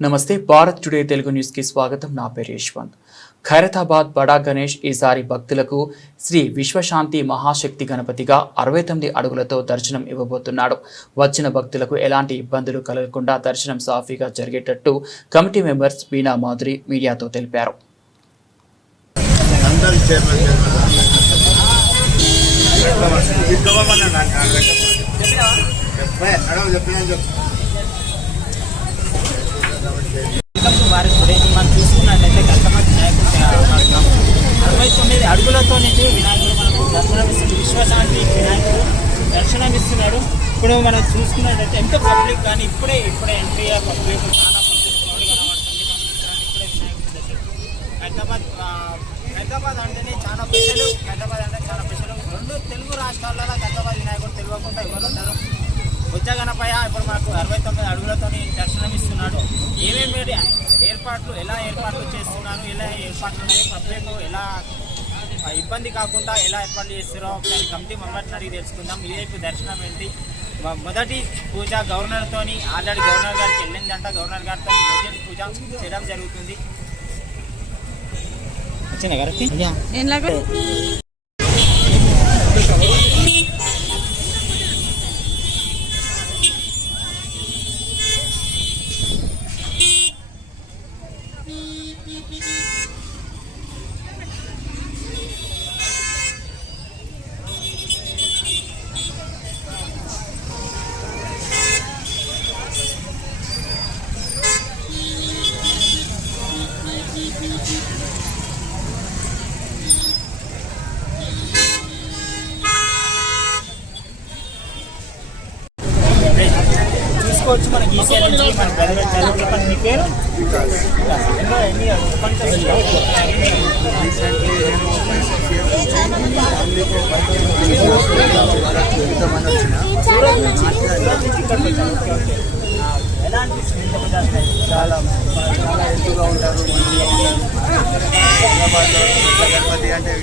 నమస్తే భారత్ టుడే తెలుగు న్యూస్కి స్వాగతం. నా పేరు యశ్వంత్. ఖైరతాబాద్ బడా గణేష్ ఈసారి భక్తులకు శ్రీ విశ్వశాంతి మహాశక్తి గణపతిగా అరవై తొమ్మిది అడుగులతో దర్శనం ఇవ్వబోతున్నాడు. వచ్చిన భక్తులకు ఎలాంటి ఇబ్బందులు కలగకుండా దర్శనం సాఫీగా జరిగేటట్టు కమిటీ మెంబర్స్ వీణా మాధురి మీడియాతో తెలిపారు. అందరు చెప్పినా చెప్పు వారి గురించి మనం చూసుకున్నట్లయితే కస్టమర్ వినాయకుడు అరవై తొమ్మిది అడుగులతో నుంచి వినాయకుడు మనకు దర్శనమిస్తుంది విశ్వశాంతి వినాయకుడు దర్శనమిస్తున్నాడు ఇప్పుడు మనం చూసుకున్నట్లయితే ఎంత పబ్లిక్ కానీ ఇప్పుడే ఇప్పుడే ఎంట్రీ పబ్లిక్ చాలా పబ్లిక్ క్రౌడ్ కనబడుతుంది ఇప్పుడే వినాయకుడు దర్శనం హైదరాబాద్ హైదరాబాద్ అంటేనే చాలా ప్రజలు హైదరాబాద్ అంటే చాలా ప్రజలు రెండు తెలుగు రాష్ట్రాలలో హైదరాబాద్ వినాయకుడు తెలియకుండా ఇవ్వడం ఉచ్చగనపయ్య ఇప్పుడు మనకు అరవై తొమ్మిది అడుగులతో దర్శనం ఇస్తున్నాడు. ఏమేమి ఏర్పాట్లు ఎలా ఏర్పాట్లు చేస్తున్నారు ఎలా ఏర్పాట్లు ఉన్నాయి పబ్లిక్ ఎలా ఇబ్బంది కాకుండా ఎలా ఏర్పాట్లు చేస్తారో ఒకసారి కమిటీ మెంబర్ని అడిగి తెలుసుకుందాం. ఇదేపు దర్శనం ఏంటి? మొదటి పూజ గవర్నర్తోని ఆల్రెడీ గవర్నర్ గారికి వెళ్ళిందంట. గవర్నర్ గారితో మొదటి పూజ చేయడం జరుగుతుంది. వచ్చిందా Peace. తీసుకోవచ్చు మన ఈసీఎల్ నుంచి మన బ్రదర్ చాలా చెప్పండి మీ పేరు? ఎన్నో ఎలా అనిపిస్తుంది చాలా చాలా ఎత్తుగా ఉంటారు హైదరాబాద్లో పెద్ద గణపతి అంటే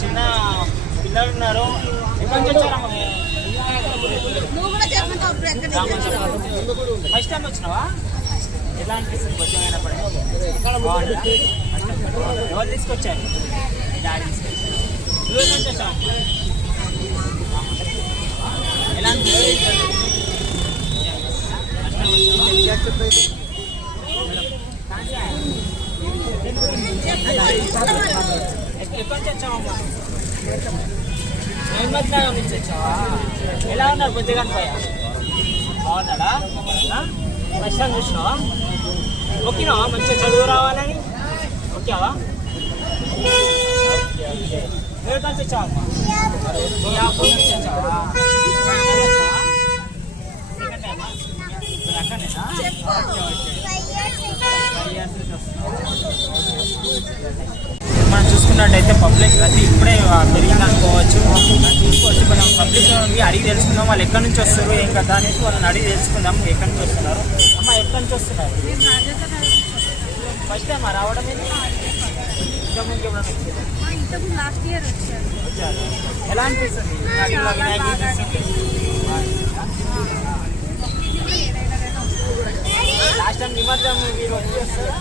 చిన్న పిల్లలు ఉన్నారు ఫస్ట్ టైం వచ్చినావా ఎలా అనిపిస్తుంది కొంచెమైనప్పుడు బాగుందా? ఎవరు తీసుకొచ్చారు? డాడీ తీసుకొచ్చారు. నువ్వే తీసుకొచ్చావు ఎలా నుంచి వచ్చావమ్మా మహమ్మద్ నగర్ ఎలా ఉన్నారు కొద్దిగా పోయా? బాగున్నాడా? ప్రశ్న చూసినావా? ఓకేనా మంచిగా చదువు రావాలని? ఓకే వచ్చావమ్మా వచ్చావా ఇప్పుడు మనం చూసుకున్నట్టయితే పబ్లిక్ రద్దీ ఇప్పుడే పెరిగింది అనుకోవచ్చు. మనం చూసుకోవచ్చు మనం పబ్లిక్ అడిగి తెలుసుకుందాం. వాళ్ళు ఎక్కడి నుంచి వస్తారు ఏం కదా అనేసి వాళ్ళని అడిగి తెలుసుకుందాం. ఎక్కడి నుంచి వస్తున్నారు? అమ్మ ఎక్కడి నుంచి వస్తున్నారు? ఫస్ట్ టైం రావడం ఇంకా ముందు? ఇంతకు లాస్ట్ ఇయర్ వచ్చారు? ఎలా అనిపిస్తుంది? లాస్ట్ టైం నిమజ్జనం మీరు వచ్చి వస్తారా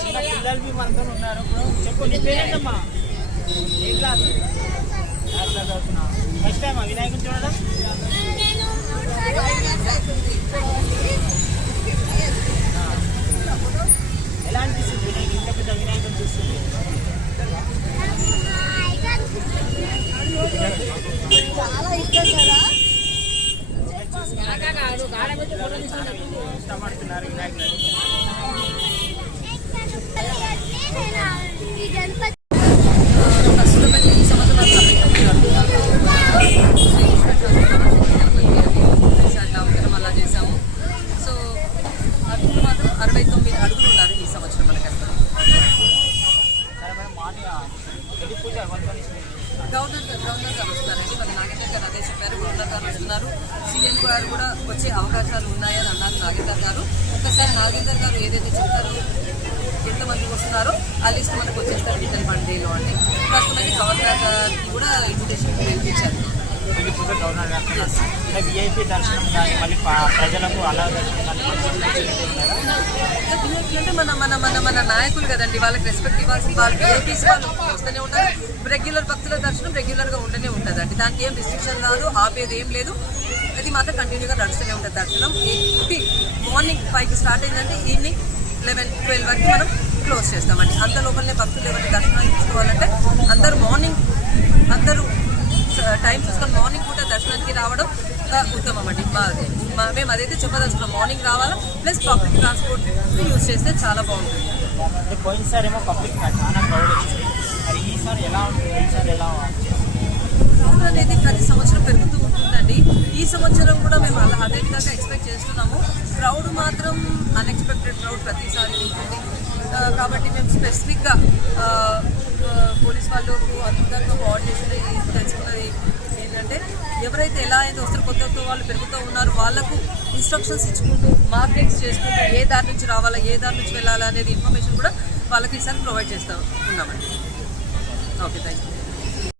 చిన్న పిల్లలు మీ మనతో ఉన్నారు. ఇప్పుడు చెప్పు నీ పేరేంటమ్మా? ఏ క్లాస్? ఫస్ట్ టైం వినాయకుడు చూడడం ఆ. ఎలా అనిపిస్తుంది వినాయకుడు ఇంత పెద్ద వినాయకుడు చూస్తుంది చాలా ఇష్టం కదా ఇష్టపడుతున్నారు వినాయకుడు ఈ గణపతి గవర్నర్ గవర్నర్ గారు వస్తున్నారండి. మన నాగేందర్ గారు అదే చెప్పారు గవర్నర్ గారు వస్తున్నారు. సీఎం గారు కూడా వచ్చే అవకాశాలు ఉన్నాయని అన్నారు నాగేందర్ గారు. ఒక్కసారి నాగేందర్ గారు ఏదైతే చెప్తారో ఎంతమంది వస్తున్నారో ఆ లిస్ట్ మనకు వచ్చేస్తారు విత్ ఇన్ వన్ డేలో అండి. ప్రస్తుతానికి గవర్నర్ గారికి కూడా ఇన్విటేషన్ పిలిపించారు. వెళ్ళిపోతే గవర్నర్ గారు అంటే విఐపి దర్శనం కానీ మళ్ళీ ప్రజలకు అలా దర్శనం అంటే మన మన మన మన నాయకులు కదండి వాళ్ళకి రెస్పెక్ట్ ఇవ్వాల్సి వాళ్ళు ఏపీస్ వాళ్ళు వస్తూనే ఉంటారు. రెగ్యులర్ భక్తుల దర్శనం రెగ్యులర్గా ఉంటూనే ఉంటుంది అండి దానికి ఏం రిస్ట్రిక్షన్ రాదు ఆపేది ఏం లేదు. అది మాత్రం కంటిన్యూగా నడుస్తూనే ఉంటుంది దర్శనం. ఎయిటీ మార్నింగ్ ఫైవ్కి స్టార్ట్ అయిందంటే ఈవినింగ్ లెవెన్ ట్వెల్వ్ వరకు మనం క్లోజ్ చేస్తామండి. అంత లోపలనే భక్తులు ఎవరిని దర్శనం తీసుకోవాలంటే అందరూ మార్నింగ్ అందరూ టైం చూసుకొని మార్నింగ్ పూట దర్శనానికి రావడం ఉత్తమం అండి. మాది మేము అదైతే చెప్పదలుచుకున్నాం. మార్నింగ్ రావాలా ప్లస్ పబ్లిక్ ట్రాన్స్పోర్ట్ యూజ్ చేస్తే చాలా బాగుంటుంది. పోయినసారి ఏమో పబ్లిక్ చాలా క్రౌడ్ వచ్చింది. మరి ఈసారి ఎలా ఉంటుంది ఈసారి ఎలా? క్రౌడ్ అనేది ప్రతి సంవత్సరం పెరుగుతూ ఉంటుందండి. ఈ సంవత్సరం కూడా మేము అలా అదే విధంగా ఎక్స్పెక్ట్ చేస్తున్నాము. క్రౌడ్ మాత్రం అన్ఎక్స్పెక్టెడ్ క్రౌడ్ ప్రతిసారి ఉంటుంది. కాబట్టి మేము స్పెసిఫిక్గా పోలీస్ వాళ్ళు అందరితో కోఆర్డినేషన్ అయ్యి తెలుసుకున్నది ఏంటంటే ఎవరైతే ఎలా అయితే వస్తారు కొత్త కొత్త వాళ్ళు పెరుగుతూ ఉన్నారు వాళ్ళకు ఇన్స్ట్రక్షన్స్ ఇచ్చుకుంటూ మార్కెట్స్ చేసుకుంటూ ఏ దారి నుంచి రావాలా ఏ దారి నుంచి వెళ్ళాలా అనేది ఇన్ఫర్మేషన్ కూడా వాళ్ళకి ఈసారి ప్రొవైడ్ చేస్తూ ఉన్నామండి. Okay thank you